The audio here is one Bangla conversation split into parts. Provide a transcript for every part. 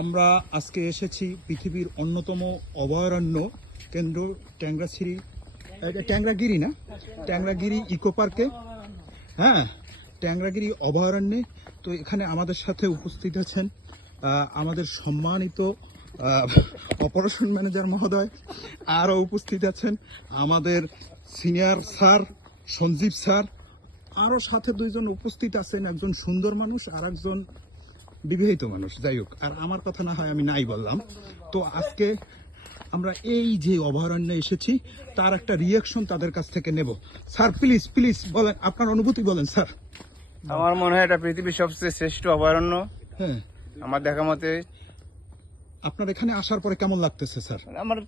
আমরা আজকে এসেছি পৃথিবীর অন্যতম অভয়ারণ্য কেন্দ্র ট্যাংরাগিরি না ট্যাংরাগিরি ইকো পার্কে। হ্যাঁ, ট্যাংরাগিরি অভয়ারণ্যে। তো এখানে আমাদের সাথে উপস্থিত আছেন আমাদের সম্মানিত অপারেশন ম্যানেজার মহোদয়, আরও উপস্থিত আছেন আমাদের সিনিয়র স্যার সঞ্জীব স্যার, আরও সাথে দুইজন উপস্থিত আছেন, একজন সুন্দর মানুষ আর একজন বিবাহিত মানুষ। যাই হোক, আর আমার কথা না হয় আমি নাই বললাম। তো আজকে আমরা এই যে অভয়ারণ্যে এসেছি তার একটা রিয়াকশন তাদের কাছ থেকে নেব। স্যার প্লিজ প্লিজ বলেন, আপনার অনুভূতি বলেন স্যার। আমার মনে হয় এটা পৃথিবীর সবচেয়ে শ্রেষ্ঠ অভয়ারণ্য। হ্যাঁ, আমার দেখা মতে আপনার এখানে আসার পরে কেমন লাগতেছে স্যার? আমার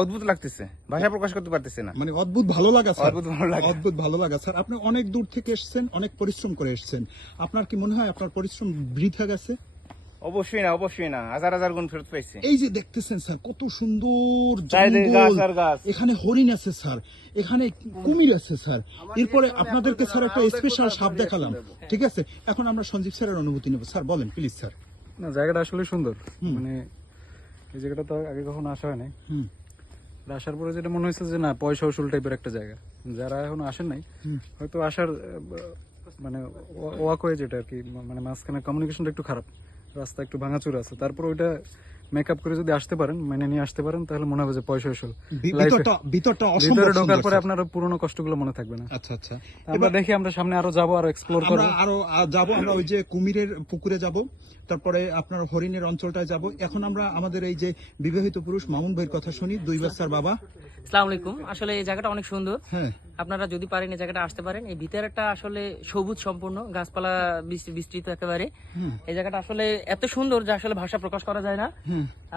অদ্ভুত লাগতেছে, ভাষা প্রকাশ করতে পারতেছে না। মানে অদ্ভুত ভালো লাগা স্যার, অদ্ভুত ভালো লাগা। অদ্ভুত ভালো লাগা স্যার। আপনি অনেক দূর থেকে এসেছেন, অনেক পরিশ্রম করে এসেছেন। আপনার কি মনে হয় আপনার পরিশ্রম বৃথা গেছে? অবশ্যই না, অবশ্যই না, হাজার হাজার গুণ ফেরত পাইছে। এই যে দেখতেছেন স্যার, কত সুন্দর চারিদিকে গাছ জঙ্গল, আর গাছ। এখানে হরিণ আছে স্যার, এখানে কুমির আছে স্যার। এরপরে আপনাদেরকে স্যার একটা স্পেশাল সাপ দেখালাম, ঠিক আছে? এখন আমরা সঞ্জীব স্যারের অনুভূতি নেব। স্যার বলেন প্লিজ স্যার। না, জায়গাটা আসলে সুন্দর। মানে এই জায়গাটা তো আগে কখনো আসা হয় নাই। আসার পরে যেটা মনে হয়েছে যে না, পয়সা উসুল টাইপের একটা জায়গা। যারা এখনো আসেন নাই হয়তো আসার মানে ওয়াকওয়ে যেটা আর কি, মানে মাঝখানে কমিউনিকেশনটা একটু খারাপ, রাস্তা একটু ভাঙাচুরা আছে। তারপর ওইটা মেকআপ করে যদি আসতে পারেন, মানে নিয়ে আসতে পারেন, তাহলে মনে হবে যে পয়সা উসুল। ভিতরটা ভিতরে ঢোকার পরে আপনার পুরোনো কষ্টগুলো মনে থাকবে না। আচ্ছা আচ্ছা, আমরা দেখি, আমরা সামনে আরো যাবো, আরো এক্সপ্লোর করবো। আমরা আরো যাবো, আমরা ওই যে কুমিরের পুকুরে যাব, তারপরে আপনার হরিণের অঞ্চলটায় যাব। এখন আমরা আমাদের এই যে বিবাহিত পুরুষ মামুন ভাইয়ের কথা শুনি, 2 বাচ্চার বাবা। আসসালামু আলাইকুম। আসলে এই জায়গাটা অনেক সুন্দর। হ্যাঁ, আপনারা যদি পারেন এই জায়গাটা আসতে পারেন। এই ভিতরটা আসলে সবুজ সম্পূর্ণ, গাছপালা বিস্তৃত একেবারে। এই জায়গাটা আসলে এত সুন্দর যে আসলে ভাষা প্রকাশ করা যায় না।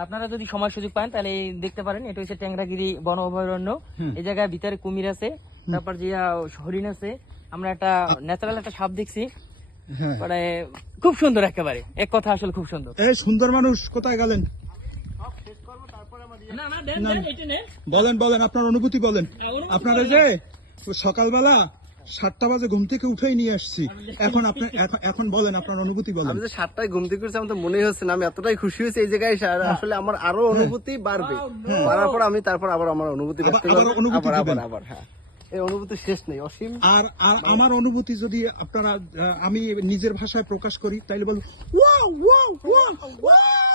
আপনারা যদি সময় সুযোগ পান তাহলে দেখতে পারেন। এটা হচ্ছে ট্যাংরাগিরি বন অভয়ারণ্য। এই জায়গায় ভিতরে কুমির আছে, তারপর যে হরিণ আছে। আমরা একটা ন্যাচারাল একটা সাপ দেখছি, মানে খুব সুন্দর একেবারে। এক কথা আসলে খুব সুন্দর। এই সুন্দর মানুষ কোথায় গেলেন? বলেন বলেন আপনার অনুভূতি বলেন। আপনারা যে সকালবেলা 7টা বাজে ঘুম থেকে উঠেই নিয়ে আসছি, এখন আপনি এখন বলেন আপনার অনুভূতি বলেন। আমি যে 7টায় ঘুম থেকে উঠছি, আমার তো মনেই হচ্ছে না। আমি এতটাই খুশি হয়েছি এই জায়গায় এসে, আসলে আমার আরো অনুভূতি বাড়বে। বাড়ার পর আমি তারপর আবার আমার অনুভূতি ব্যক্ত আবার করব। অনুভূতি দিবেন। আবার হ্যাঁ, এই অনুভূতি শেষ নেই, অসীম। আর আমার অনুভূতি যদি আপনারা আমি নিজের ভাষায় প্রকাশ করি তাইলে বলবো ওয়াও ওয়াও ওয়াও ওয়াও।